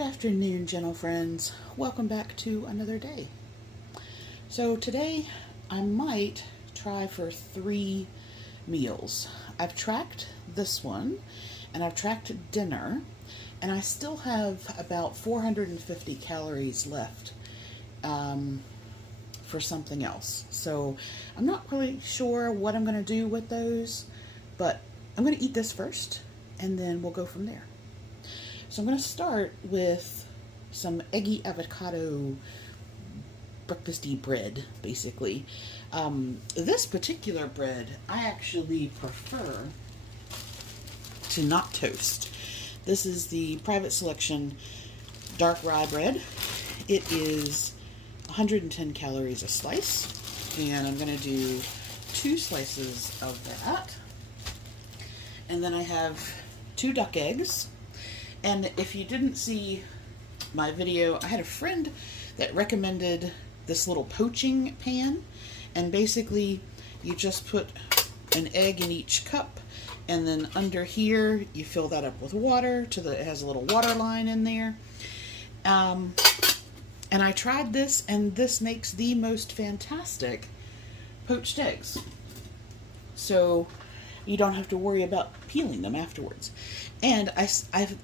Good afternoon, gentle friends. Welcome back to another day. So today I might try for 3 meals. I've tracked this one and I've tracked dinner, and I still have about 450 calories left for something else. So I'm not really sure what I'm going to do with those, but I'm going to eat this first and then we'll go from there. So I'm going to start with some Eggy Avocado breakfasty bread, basically. This particular bread, I actually prefer to not toast. This is the Private Selection dark rye bread. It is 110 calories a slice, and I'm going to do 2 slices of that. And then I have 2 duck eggs. And if you didn't see my video, I had a friend that recommended this little poaching pan, and basically you just put an egg in each cup, and then under here you fill that up with water it has a little water line in there. And I tried this, and this makes the most fantastic poached eggs. So you don't have to worry about peeling them afterwards. And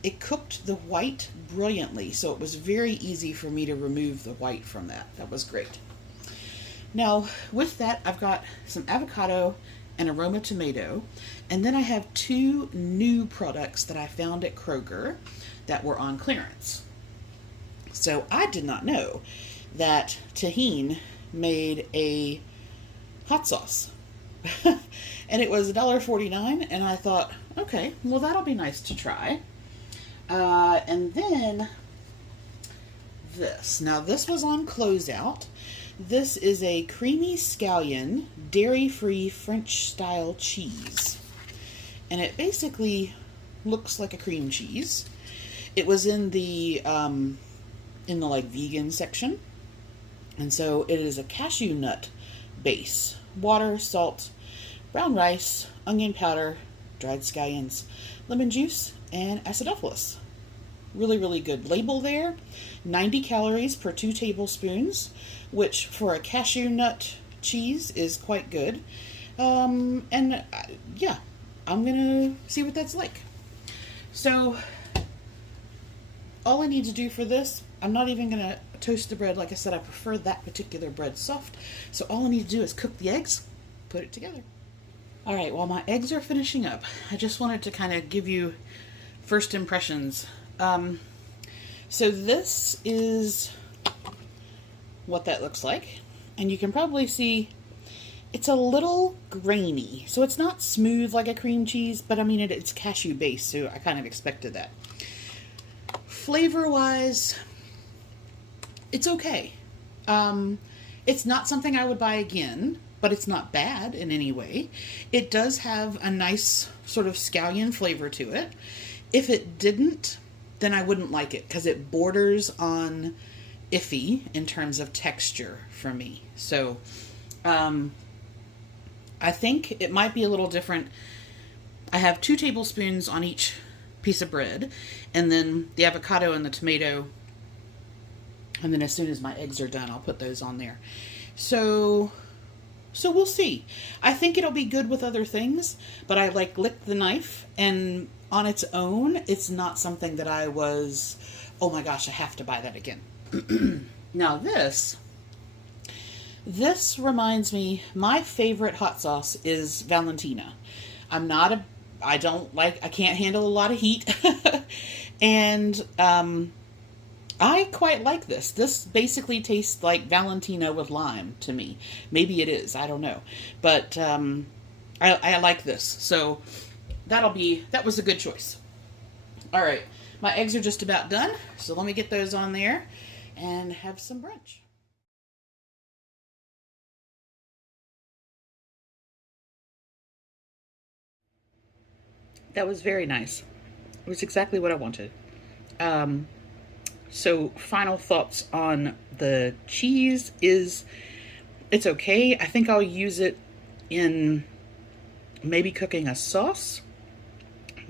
it cooked the white brilliantly, so it was very easy for me to remove the white from that. That was great. Now, with that, I've got some avocado and a Roma tomato, and then I have 2 new products that I found at Kroger that were on clearance. So I did not know that Tajin made a hot sauce. And it was $1.49, and I thought, okay, well, that'll be nice to try. And then this. Now, this was on closeout. This is a creamy scallion, dairy-free French-style cheese. And it basically looks like a cream cheese. It was in the like vegan section. And so it is a cashew nut base. Water, salt, brown rice, onion powder, dried scallions, lemon juice, and acidophilus. Really, really good label there. 90 calories per 2 tablespoons, which for a cashew nut cheese is quite good. Yeah, I'm gonna see what that's like. So all I need to do for this, I'm not even gonna toast the bread. Like I said, I prefer that particular bread soft. So all I need to do is cook the eggs, put it together. All right, while my eggs are finishing up, I just wanted to kind of give you first impressions. So this is what that looks like. And you can probably see it's a little grainy. So it's not smooth like a cream cheese, but I mean, it's cashew based, so I kind of expected that. Flavor-wise, it's okay. It's not something I would buy again, but it's not bad in any way. It does have a nice sort of scallion flavor to it. If it didn't, then I wouldn't like it, because it borders on iffy in terms of texture for me. So I think it might be a little different. I have 2 tablespoons on each piece of bread, and then the avocado and the tomato, and then as soon as my eggs are done, I'll put those on there. So we'll see. I think it'll be good with other things, but I licked the knife, and on its own, it's not something that I was, oh my gosh, I have to buy that again. Now this reminds me, my favorite hot sauce is Valentina. I can't handle a lot of heat. And I quite like this. This basically tastes like Valentina with lime to me. Maybe it is, I don't know. But I like this. So that was a good choice. All right, my eggs are just about done. So let me get those on there and have some brunch. That was very nice. It was exactly what I wanted. So final thoughts on the cheese is it's okay. I think I'll use it in maybe cooking a sauce.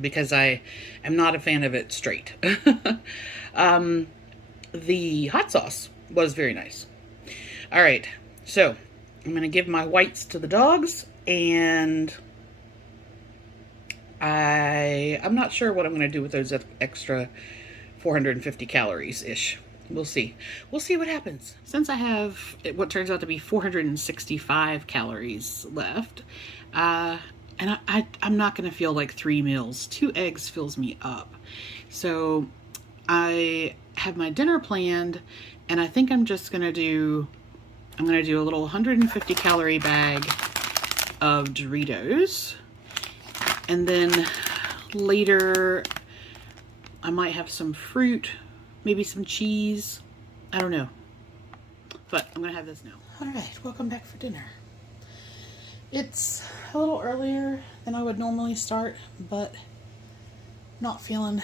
because I am not a fan of it straight. The hot sauce was very nice. All right, so I'm going to give my whites to the dogs, and I'm not sure what I'm going to do with those extra 450 calories-ish. We'll see. We'll see what happens. Since I have what turns out to be 465 calories left, and I'm not going to feel like 3 meals. 2 eggs fills me up. So I have my dinner planned, and I think I'm going to do a little 150 calorie bag of Doritos. And then later I might have some fruit, maybe some cheese. I don't know. But I'm going to have this now. All right, welcome back for dinner. It's a little earlier than I would normally start, but not feeling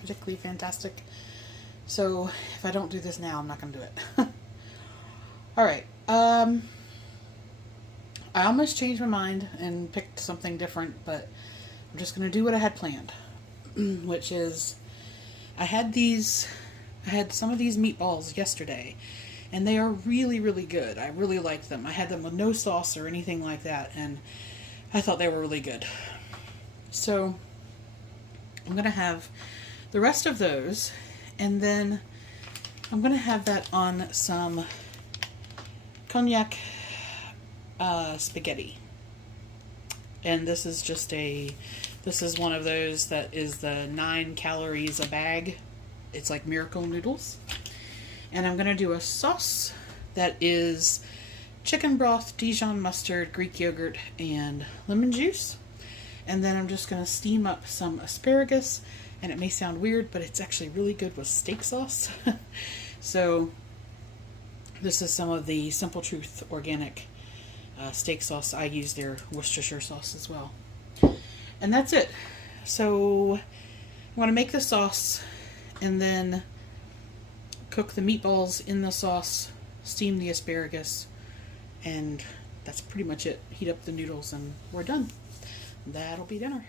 particularly fantastic. So if I don't do this now, I'm not going to do it. All right. I almost changed my mind and picked something different, but I'm just going to do what I had planned, which is I had some of these meatballs yesterday, and they are really, really good. I really liked them. I had them with no sauce or anything like that, and I thought they were really good. So I'm going to have the rest of those, and then I'm going to have that on some cognac spaghetti. And this is one of those that is the 9 calories a bag. It's like miracle noodles. And I'm going to do a sauce that is chicken broth, Dijon mustard, Greek yogurt, and lemon juice. And then I'm just going to steam up some asparagus. And it may sound weird, but it's actually really good with steak sauce. So this is some of the Simple Truth organic steak sauce. I use their Worcestershire sauce as well. And that's it. So I want to make the sauce and then cook the meatballs in the sauce, steam the asparagus, and that's pretty much it. Heat up the noodles and we're done. That'll be dinner.